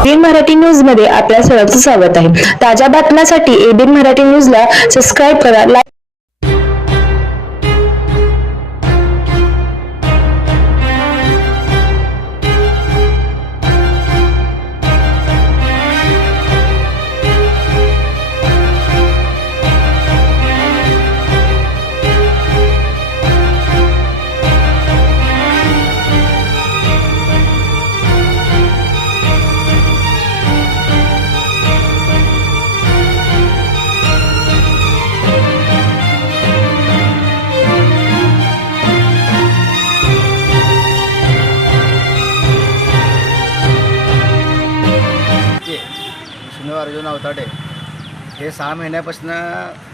ABN Marathi न्यूजमध्ये आपल्या सर्वांचं स्वागत आहे. ताज्या बातम्यांसाठी एबीएन मराठी न्यूजला सबस्क्राईब करा विष्णू अर्जुन अवताडे. हे सहा महिन्यापासून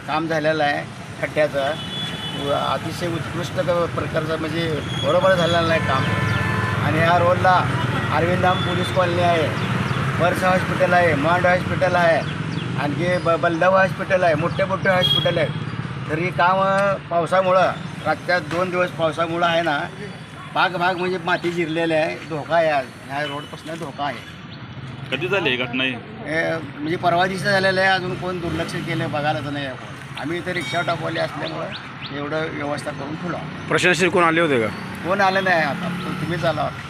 काम झालेलं आहे खड्ड्याचं. अतिशय उत्कृष्ट प्रकारचं म्हणजे बरोबर झालेलं आहे काम. आणि ह्या रोडला अरविंदाम पोलीस कॉलनी आहे वर्ष हॉस्पिटल आहे मांड हॉस्पिटल आहे आणखी ब बल्लभ हॉस्पिटल आहे मोठे मोठे हॉस्पिटल आहे तरी काम पावसामुळं रातच्या दोन दिवस पावसामुळं आहे ना भाग भाग म्हणजे माती जिरलेली आहे धोका आहे आज. ह्या रोडपासून धोका आहे. कधी झाली ही घटना ही हे म्हणजे परवा दिवशी झालेलं आहे अजून कोण दुर्लक्ष केलं बघायलाच नाही आहे कोण आम्ही इथे रिक्षा टाकवले असल्यामुळं एवढं व्यवस्था करून ठेवलो. प्रशासन कोण आले होते का? कोण आलं नाही आता तुम्हीच आला होता.